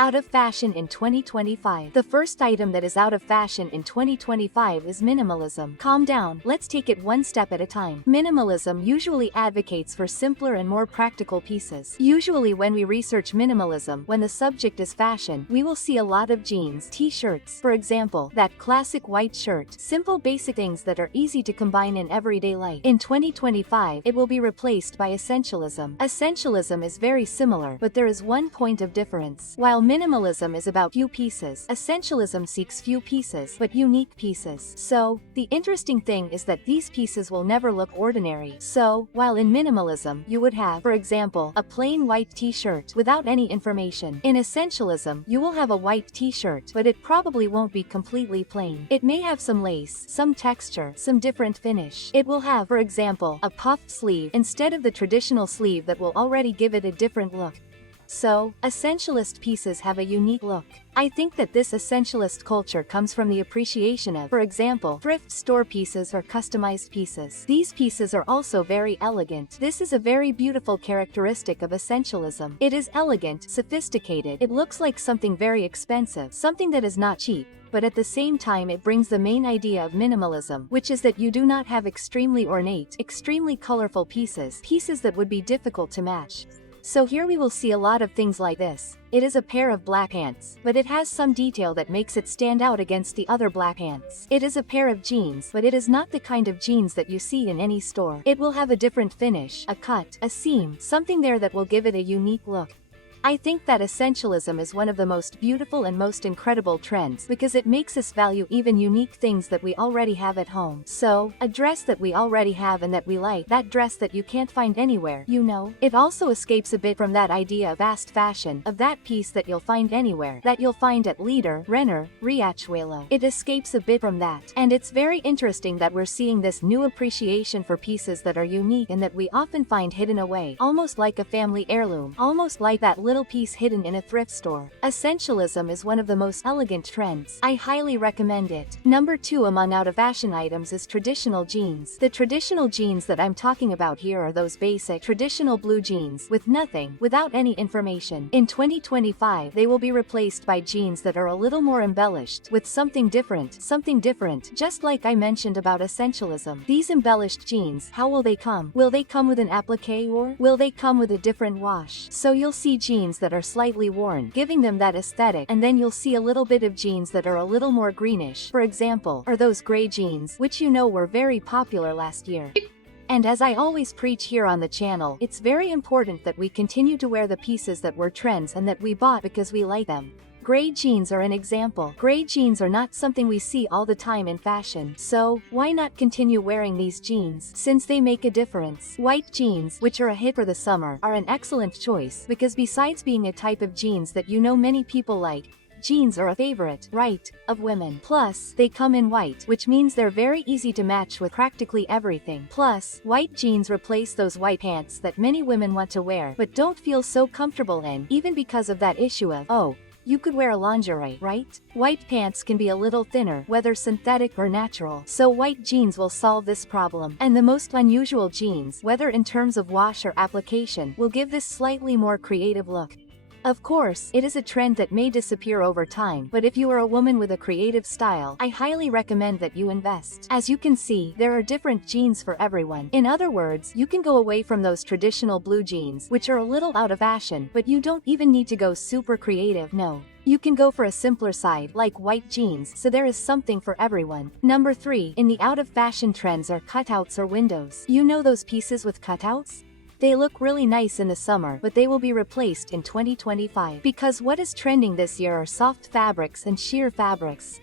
Out of fashion in 2025. The first item that is out of fashion in 2025 is minimalism. Calm down, let's take it one step at a time. Minimalism usually advocates for simpler and more practical pieces. Usually when we research minimalism, when the subject is fashion, we will see a lot of jeans, t-shirts, for example, that classic white shirt, simple basic things that are easy to combine in everyday life. In 2025, it will be replaced by essentialism. Essentialism is very similar, but there is one point of difference. While minimalism is about few pieces, essentialism seeks few pieces, but unique pieces. So, the interesting thing is that these pieces will never look ordinary. So, while in minimalism, you would have, for example, a plain white t-shirt without any information. In essentialism, you will have a white t-shirt, but it probably won't be completely plain. It may have some lace, some texture, some different finish. It will have, for example, a puffed sleeve instead of the traditional sleeve that will already give it a different look. So, essentialist pieces have a unique look. I think that this essentialist culture comes from the appreciation of, for example, thrift store pieces or customized pieces. These pieces are also very elegant. This is a very beautiful characteristic of essentialism. It is elegant, sophisticated, it looks like something very expensive, something that is not cheap. But at the same time it brings the main idea of minimalism, which is that you do not have extremely ornate, extremely colorful pieces that would be difficult to match. So here we will see a lot of things like this. It is a pair of black pants, but it has some detail that makes it stand out against the other black pants. It is a pair of jeans, but it is not the kind of jeans that you see in any store. It will have a different finish, a cut, a seam, something there that will give it a unique look. I think that essentialism is one of the most beautiful and most incredible trends because it makes us value even unique things that we already have at home. So, a dress that we already have and that we like, that dress that you can't find anywhere, you know. It also escapes a bit from that idea of fast fashion, of that piece that you'll find anywhere, that you'll find at Leader, Renner, Riachuelo. It escapes a bit from that. And it's very interesting that we're seeing this new appreciation for pieces that are unique and that we often find hidden away, almost like a family heirloom, almost like that little piece hidden in a thrift store. Essentialism is one of the most elegant trends. I highly recommend it. Number 2 among out-of-fashion items is traditional jeans. The traditional jeans that I'm talking about here are those basic, traditional blue jeans, with nothing, without any information. In 2025, they will be replaced by jeans that are a little more embellished, with something different, just like I mentioned about essentialism. These embellished jeans, how will they come? Will they come with an applique or will they come with a different wash? So you'll see jeans that are slightly worn, giving them that aesthetic, and then you'll see a little bit of jeans that are a little more greenish, for example, or those gray jeans, which you know were very popular last year. And as I always preach here on the channel, it's very important that we continue to wear the pieces that were trends and that we bought because we like them. Gray jeans are an example. Gray jeans are not something we see all the time in fashion, so why not continue wearing these jeans, since they make a difference? White jeans, which are a hit for the summer, are an excellent choice, because besides being a type of jeans that you know many people like, jeans are a favorite, right, of women. Plus, they come in white, which means they're very easy to match with practically everything. Plus, white jeans replace those white pants that many women want to wear, but don't feel so comfortable in, even because of that issue of, oh, you could wear a lingerie, right? White pants can be a little thinner, whether synthetic or natural, so white jeans will solve this problem. And the most unusual jeans, whether in terms of wash or application, will give this slightly more creative look. Of course, it is a trend that may disappear over time, but if you are a woman with a creative style, I highly recommend that you invest. As you can see, there are different jeans for everyone. In other words, you can go away from those traditional blue jeans, which are a little out of fashion, but you don't even need to go super creative, no. You can go for a simpler side, like white jeans, so there is something for everyone. Number 3, in the out-of-fashion trends are cutouts or windows. You know those pieces with cutouts? They look really nice in the summer, but they will be replaced in 2025. Because what is trending this year are soft fabrics and sheer fabrics.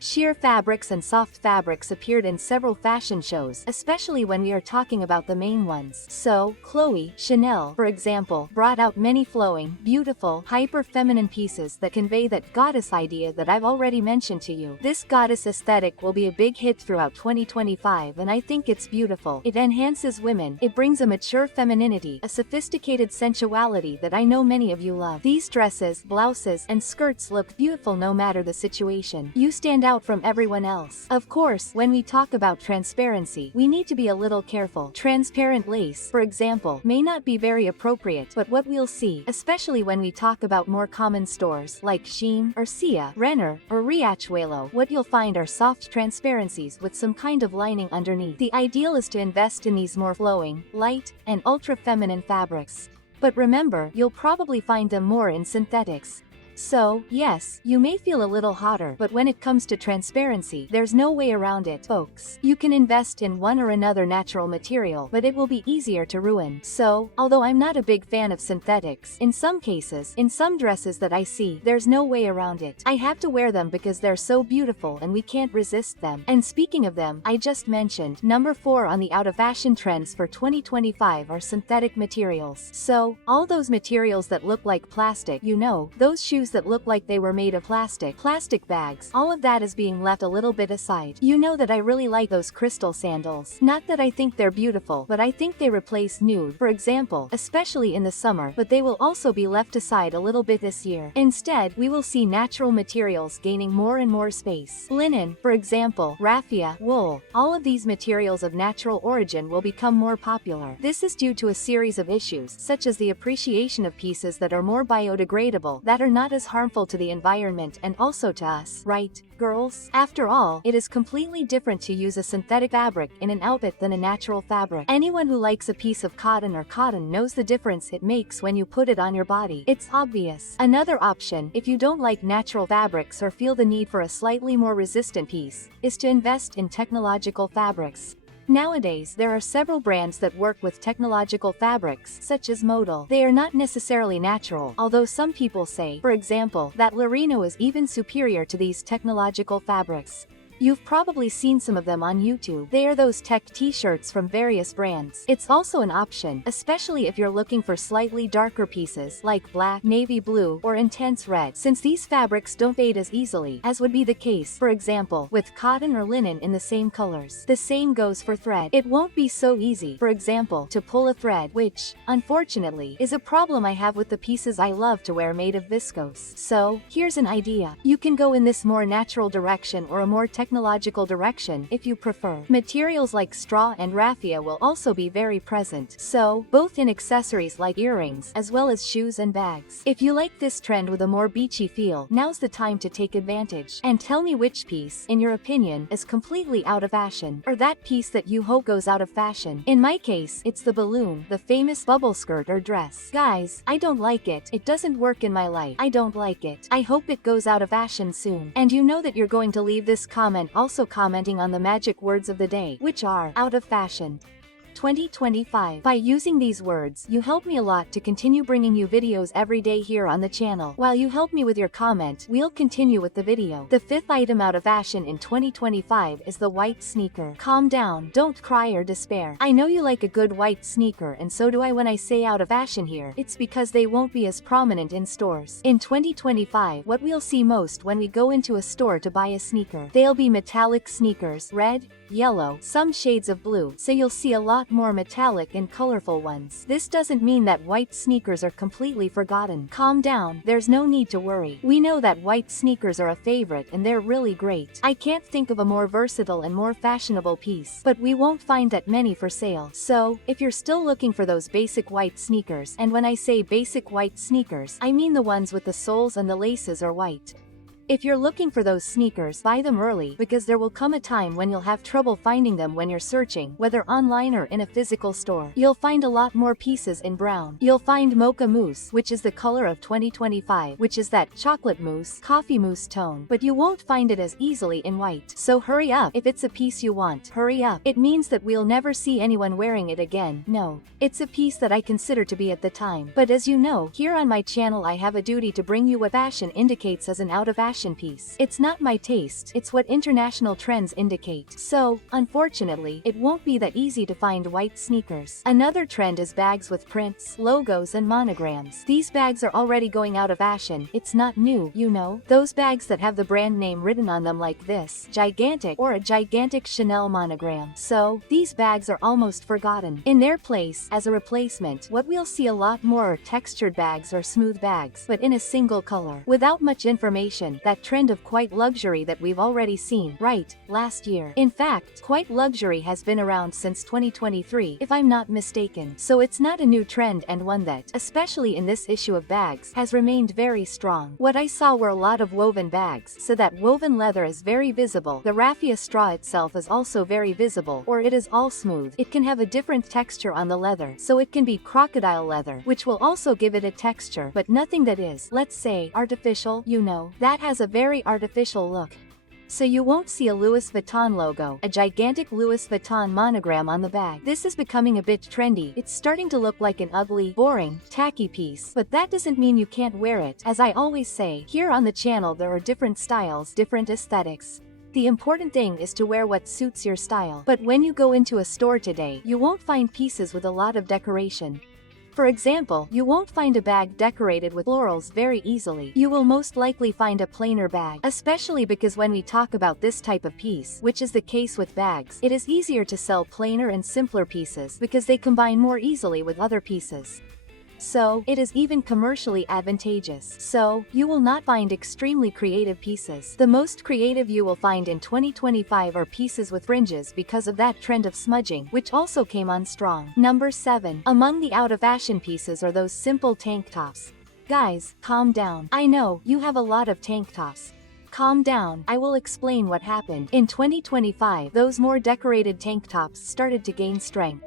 Sheer fabrics and soft fabrics appeared in several fashion shows, especially when we are talking about the main ones. So, Chloe, Chanel, for example, brought out many flowing, beautiful, hyper-feminine pieces that convey that goddess idea that I've already mentioned to you. This goddess aesthetic will be a big hit throughout 2025, and I think it's beautiful. It enhances women, it brings a mature femininity, a sophisticated sensuality that I know many of you love. These dresses, blouses, and skirts look beautiful no matter the situation. You stand out from everyone else. Of course, when we talk about transparency, we need to be a little careful. Transparent lace, for example, may not be very appropriate, but what we'll see, especially when we talk about more common stores like Shein, or Sia, Renner, or Riachuelo, what you'll find are soft transparencies with some kind of lining underneath. The ideal is to invest in these more flowing, light, and ultra-feminine fabrics. But remember, you'll probably find them more in synthetics. So, yes, you may feel a little hotter, but when it comes to transparency, there's no way around it, folks. You can invest in one or another natural material, but it will be easier to ruin. So, although I'm not a big fan of synthetics, in some cases, in some dresses that I see, there's no way around it. I have to wear them because they're so beautiful and we can't resist them. And speaking of them, I just mentioned, number 4 on the out-of-fashion trends for 2025 are synthetic materials. So, all those materials that look like plastic, you know, those shoes that look like they were made of plastic bags, all of that is being left a little bit aside. You know that I really like those crystal sandals. Not that I think they're beautiful, but I think they replace nude, for example, especially in the summer, but they will also be left aside a little bit this year. Instead, we will see natural materials gaining more and more space. Linen, for example, raffia, wool, all of these materials of natural origin will become more popular. This is due to a series of issues, such as the appreciation of pieces that are more biodegradable, that are not as harmful to the environment and also to us, right, girls? After all, it is completely different to use a synthetic fabric in an outfit than a natural fabric. Anyone who likes a piece of cotton knows the difference it makes when you put it on your body. It's obvious. Another option, if you don't like natural fabrics or feel the need for a slightly more resistant piece, is to invest in technological fabrics. Nowadays, there are several brands that work with technological fabrics, such as modal. They are not necessarily natural, although some people say, for example, that Merino is even superior to these technological fabrics. You've probably seen some of them on YouTube. They are those tech t-shirts from various brands. It's also an option, especially if you're looking for slightly darker pieces like black, navy blue, or intense red, since these fabrics don't fade as easily as would be the case, for example, with cotton or linen in the same colors. The same goes for thread. It won't be so easy, for example, to pull a thread, which, unfortunately, is a problem I have with the pieces I love to wear made of viscose. So, here's an idea. You can go in this more natural direction or a more technological direction if you prefer. Materials like straw and raffia will also be very present, so both in accessories like earrings as well as shoes and bags. If you like this trend with a more beachy feel, now's the time to take advantage. And tell me which piece, in your opinion, is completely out of fashion, or that piece that you hope goes out of fashion. In my case, it's the balloon, the famous bubble skirt or dress. Guys, I don't like it. It doesn't work in my life. I don't like it. I hope it goes out of fashion soon. And you know that you're going to leave this comment also commenting on the magic words of the day, which are out of fashion 2025. By using these words, you help me a lot to continue bringing you videos every day here on the channel. While you help me with your comment, we'll continue with the video. The 5th item out of fashion in 2025 is the white sneaker. Calm down, don't cry or despair. I know you like a good white sneaker, and so do I. When I say out of fashion here, it's because they won't be as prominent in stores. In 2025, what we'll see most when we go into a store to buy a sneaker, they'll be metallic sneakers, red, yellow, some shades of blue, so you'll see a lot more metallic and colorful ones. This doesn't mean that white sneakers are completely forgotten. Calm down, there's no need to worry. We know that white sneakers are a favorite and they're really great. I can't think of a more versatile and more fashionable piece, but we won't find that many for sale. So, if you're still looking for those basic white sneakers, and when I say basic white sneakers, I mean the ones with the soles and the laces are white. If you're looking for those sneakers, buy them early, because there will come a time when you'll have trouble finding them when you're searching, whether online or in a physical store. You'll find a lot more pieces in brown. You'll find mocha mousse, which is the color of 2025, which is that chocolate mousse, coffee mousse tone, but you won't find it as easily in white. So hurry up. If it's a piece you want, hurry up. It means that we'll never see anyone wearing it again. No. It's a piece that I consider to be at the time. But as you know, here on my channel I have a duty to bring you what fashion indicates as an out of fashion piece. It's not my taste, it's what international trends indicate. So, unfortunately, it won't be that easy to find white sneakers. Another trend is bags with prints, logos, and monograms. These bags are already going out of fashion. It's not new, you know. Those bags that have the brand name written on them like this, gigantic, or a gigantic Chanel monogram. So, these bags are almost forgotten. In their place, as a replacement, what we'll see a lot more are textured bags or smooth bags, but in a single color. Without much information, that trend of quiet luxury that we've already seen, right, last year. In fact, quiet luxury has been around since 2023, if I'm not mistaken. So it's not a new trend, and one that, especially in this issue of bags, has remained very strong. What I saw were a lot of woven bags, so that woven leather is very visible. The raffia straw itself is also very visible, or it is all smooth. It can have a different texture on the leather, so it can be crocodile leather, which will also give it a texture, but nothing that is, let's say, artificial, you know, that has a very artificial look. So you won't see a Louis Vuitton logo, a gigantic Louis Vuitton monogram on the bag. This is becoming a bit trendy. It's starting to look like an ugly, boring, tacky piece. But that doesn't mean you can't wear it. As I always say, here on the channel there are different styles, different aesthetics. The important thing is to wear what suits your style. But when you go into a store today, you won't find pieces with a lot of decoration. For example, you won't find a bag decorated with florals very easily. You will most likely find a plainer bag, especially because when we talk about this type of piece, which is the case with bags, it is easier to sell plainer and simpler pieces because they combine more easily with other pieces. So, it is even commercially advantageous. So, you will not find extremely creative pieces. The most creative you will find in 2025 are pieces with fringes because of that trend of smudging, which also came on strong. Number 7. Among the out-of-fashion pieces are those simple tank tops. Guys, calm down. I know, you have a lot of tank tops. Calm down, I will explain what happened. In 2025, those more decorated tank tops started to gain strength.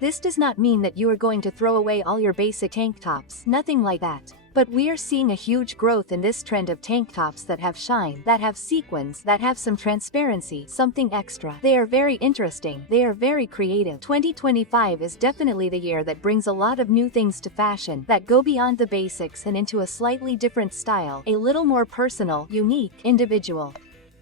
This does not mean that you are going to throw away all your basic tank tops, nothing like that. But we are seeing a huge growth in this trend of tank tops that have shine, that have sequins, that have some transparency, something extra. They are very interesting, they are very creative. 2025 is definitely the year that brings a lot of new things to fashion, that go beyond the basics and into a slightly different style, a little more personal, unique, individual.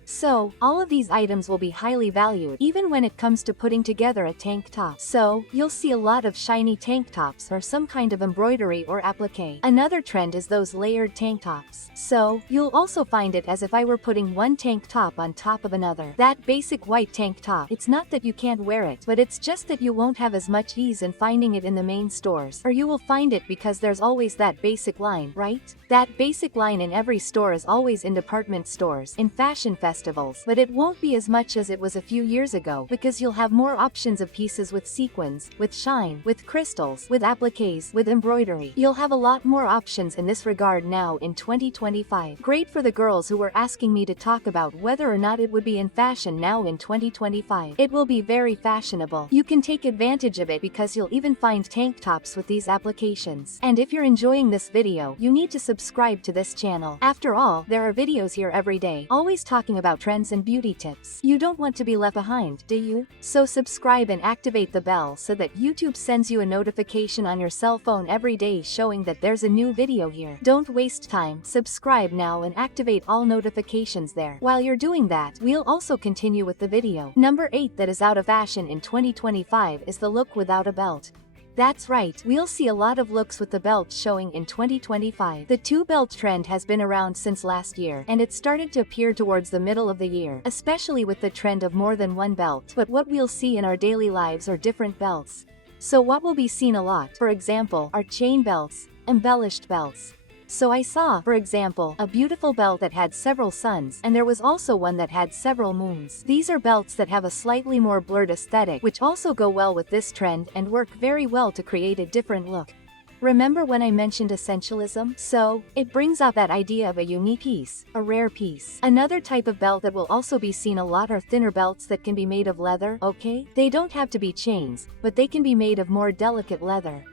So, all of these items will be highly valued, even when it comes to putting together a tank top. So, you'll see a lot of shiny tank tops or some kind of embroidery or applique. Another trend is those layered tank tops. So, you'll also find it as if I were putting one tank top on top of another. That basic white tank top, it's not that you can't wear it, but it's just that you won't have as much ease in finding it in the main stores. Or you will find it because there's always that basic line, right? That basic line in every store is always in department stores, in fashion festivals, but it won't be as much as it was a few years ago because you'll have more options of pieces with sequins, with shine, with crystals, with appliques, with embroidery. You'll have a lot more options in this regard now in 2025. Great for the girls who were asking me to talk about whether or not it would be in fashion now in 2025. It will be very fashionable. You can take advantage of it because you'll even find tank tops with these applications. And if you're enjoying this video, you need to subscribe to this channel. After all, there are videos here every day, always talking about trends and beauty tips. You don't want to be left behind, do you? So subscribe and activate the bell so that YouTube sends you a notification on your cell phone every day showing that there's a new video here. Don't waste time, subscribe now and activate all notifications there. While you're doing that, we'll also continue with the video. Number 8 that is out of fashion in 2025 is the look without a belt. That's right, we'll see a lot of looks with the belt showing in 2025. The two-belt trend has been around since last year, and it started to appear towards the middle of the year, especially with the trend of more than one belt. But what we'll see in our daily lives are different belts. So what will be seen a lot, for example, are chain belts, embellished belts. So I saw, for example, a beautiful belt that had several suns, and there was also one that had several moons. These are belts that have a slightly more blurred aesthetic, which also go well with this trend and work very well to create a different look. Remember when I mentioned essentialism? So, it brings up that idea of a unique piece, a rare piece. Another type of belt that will also be seen a lot are thinner belts that can be made of leather, okay? They don't have to be chains, but they can be made of more delicate leather.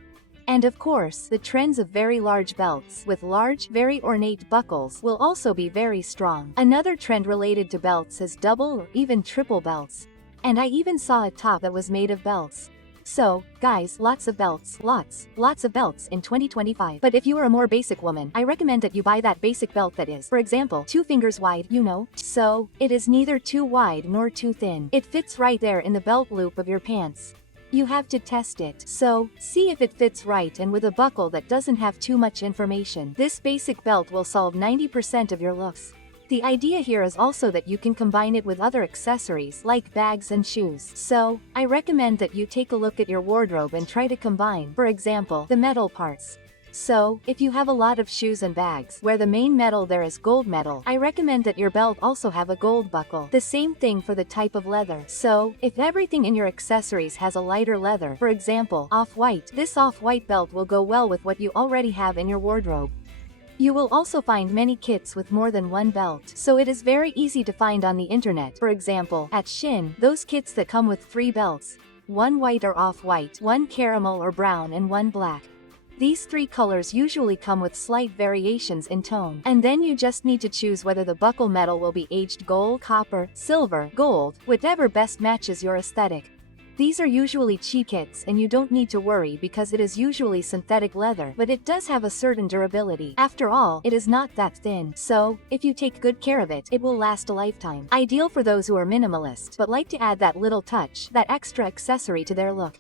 And of course, the trends of very large belts with large, very ornate buckles will also be very strong. Another trend related to belts is double or even triple belts. And I even saw a top that was made of belts. So, guys, lots of belts, lots of belts in 2025. But if you are a more basic woman, I recommend that you buy that basic belt that is, for example, 2 fingers wide, you know? So, it is neither too wide nor too thin. It fits right there in the belt loop of your pants. You have to test it. So, see if it fits right and with a buckle that doesn't have too much information. This basic belt will solve 90% of your looks. The idea here is also that you can combine it with other accessories like bags and shoes. So, I recommend that you take a look at your wardrobe and try to combine, for example, the metal parts. So, if you have a lot of shoes and bags where the main metal there is gold metal, I recommend that your belt also have a gold buckle. The same thing for the type of leather. So, if everything in your accessories has a lighter leather, for example, off-white, this off-white belt will go well with what you already have in your wardrobe. You will also find many kits with more than one belt, so it is very easy to find on the internet. For example, at Shin, those kits that come with 3 belts, one white or off-white, one caramel or brown and one black. These 3 colors usually come with slight variations in tone, and then you just need to choose whether the buckle metal will be aged gold, copper, silver, gold, whatever best matches your aesthetic. These are usually cheap kits and you don't need to worry because it is usually synthetic leather, but it does have a certain durability. After all, it is not that thin, so, if you take good care of it, it will last a lifetime. Ideal for those who are minimalist, but like to add that little touch, that extra accessory to their look.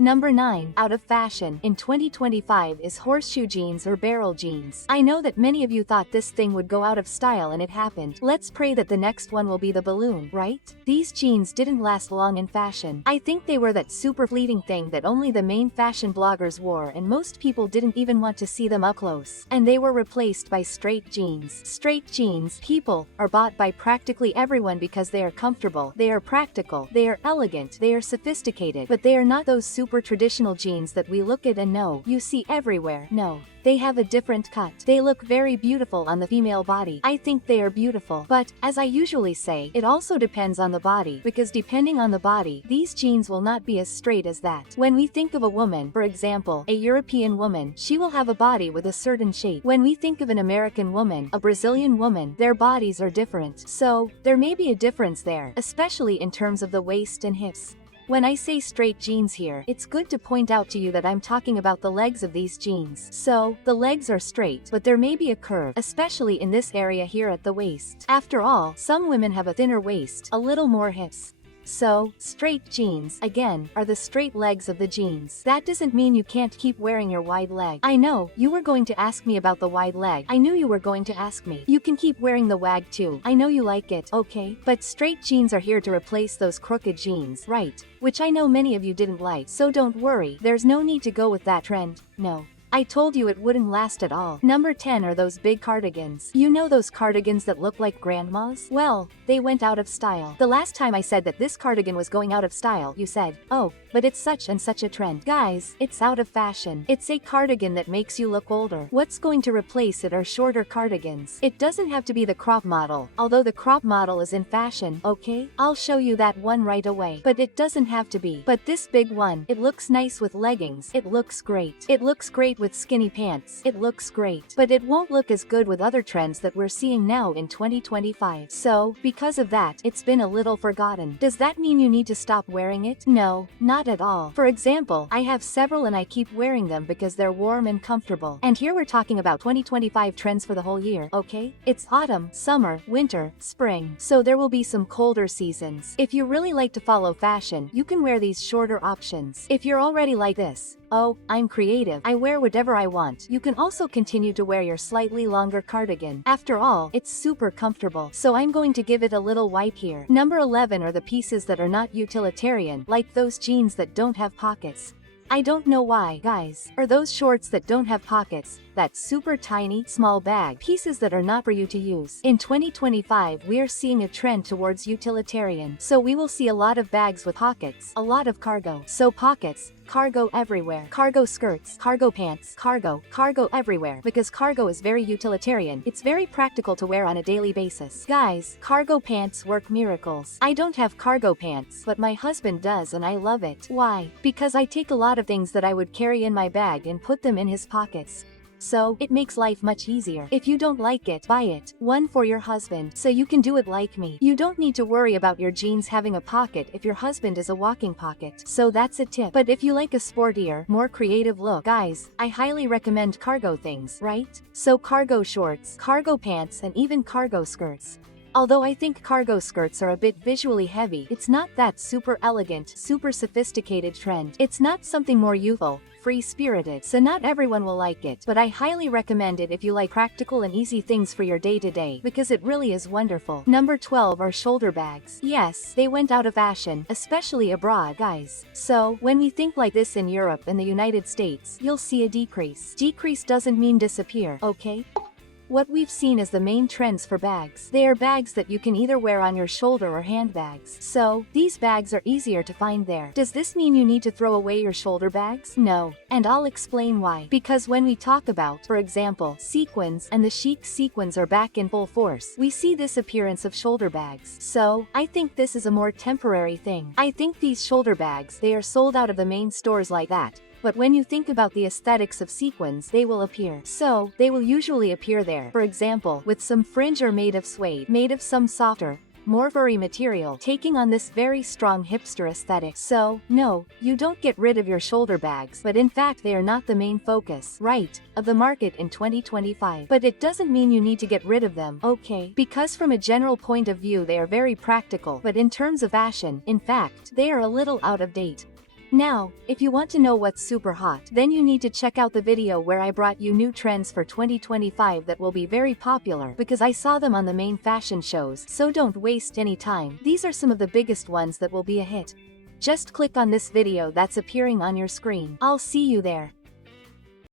Number 9, out of fashion, in 2025 is horseshoe jeans or barrel jeans. I know that many of you thought this thing would go out of style and it happened. Let's pray that the next one will be the balloon, right? These jeans didn't last long in fashion. I think they were that super fleeting thing that only the main fashion bloggers wore and most people didn't even want to see them up close. And they were replaced by straight jeans. Straight jeans, people, are bought by practically everyone because they are comfortable, they are practical, they are elegant, they are sophisticated, but they are not those super traditional jeans that we look at and know you see everywhere. No. They have a different cut. They look very beautiful on the female body. I think they are beautiful. But, as I usually say, it also depends on the body, because depending on the body, these jeans will not be as straight as that. When we think of a woman, for example, a European woman, she will have a body with a certain shape. When we think of an American woman, a Brazilian woman, their bodies are different. So, there may be a difference there, especially in terms of the waist and hips. When I say straight jeans here, it's good to point out to you that I'm talking about the legs of these jeans. So, the legs are straight, but there may be a curve, especially in this area here at the waist. After all, some women have a thinner waist, a little more hips. So, straight jeans, again, are the straight legs of the jeans. That doesn't mean you can't keep wearing your wide leg. I know, you were going to ask me about the wide leg. I knew you were going to ask me. You can keep wearing the wag too. I know you like it, okay? But straight jeans are here to replace those crooked jeans, right? Which I know many of you didn't like, so don't worry, there's no need to go with that trend, no. I told you it wouldn't last at all. Number 10 are those big cardigans. You know those cardigans that look like grandmas? Well, they went out of style. The last time I said that this cardigan was going out of style, you said, oh, but it's such and such a trend. Guys, it's out of fashion. It's a cardigan that makes you look older. What's going to replace it are shorter cardigans. It doesn't have to be the crop model, although the crop model is in fashion, okay? I'll show you that one right away. But it doesn't have to be. But this big one, it looks nice with leggings. It looks great. It looks great with skinny pants. It looks great. But it won't look as good with other trends that we're seeing now in 2025. So, because of that, it's been a little forgotten. Does that mean you need to stop wearing it? No, not at all. For example, I have several and I keep wearing them because they're warm and comfortable. And here we're talking about 2025 trends for the whole year, okay? It's autumn, summer, winter, spring. So there will be some colder seasons. If you really like to follow fashion, you can wear these shorter options. If you're already like this, oh, I'm creative, I wear whatever I want, you can also continue to wear your slightly longer cardigan. After all, it's super comfortable, so I'm going to give it a little wipe here. Number 11 are the pieces that are not utilitarian, like those jeans that don't have pockets. I don't know why, guys, or those shorts that don't have pockets, that super tiny, small bag, pieces that are not for you to use. In 2025, we are seeing a trend towards utilitarian, so we will see a lot of bags with pockets, a lot of cargo. So pockets, cargo everywhere. Cargo skirts, cargo pants, cargo everywhere. Because cargo is very utilitarian, it's very practical to wear on a daily basis. Guys, cargo pants work miracles. I don't have cargo pants, but my husband does and I love it. Why? Because I take a lot of things that I would carry in my bag and put them in his pockets. So, it makes life much easier. If you don't like it, buy it. One for your husband, so you can do it like me. You don't need to worry about your jeans having a pocket if your husband is a walking pocket. So that's a tip. But if you like a sportier, more creative look, guys, I highly recommend cargo things, right? So cargo shorts, cargo pants, and even cargo skirts. Although I think cargo skirts are a bit visually heavy, it's not that super elegant, super sophisticated trend. It's not something more youthful, free-spirited, so not everyone will like it, but I highly recommend it if you like practical and easy things for your day-to-day, because it really is wonderful. Number 12 are shoulder bags. Yes, they went out of fashion, especially abroad, guys. So, when we think like this in Europe and the United States, you'll see a decrease. Decrease doesn't mean disappear, okay? What we've seen is the main trends for bags. They are bags that you can either wear on your shoulder or handbags. So, these bags are easier to find there. Does this mean you need to throw away your shoulder bags? No. And I'll explain why. Because when we talk about, for example, sequins, and the chic sequins are back in full force, we see this appearance of shoulder bags. So, I think this is a more temporary thing. I think these shoulder bags, they are sold out of the main stores like that. But when you think about the aesthetics of sequins, they will appear. So, they will usually appear there, for example, with some fringe or made of suede, made of some softer, more furry material, taking on this very strong hipster aesthetic. So, no, you don't get rid of your shoulder bags, but in fact they are not the main focus, right, of the market in 2025. But it doesn't mean you need to get rid of them, okay? Because from a general point of view they are very practical, but in terms of fashion, in fact, they are a little out of date. Now, if you want to know what's super hot, then you need to check out the video where I brought you new trends for 2025 that will be very popular because I saw them on the main fashion shows, so don't waste any time. These are some of the biggest ones that will be a hit. Just click on this video that's appearing on your screen. I'll see you there.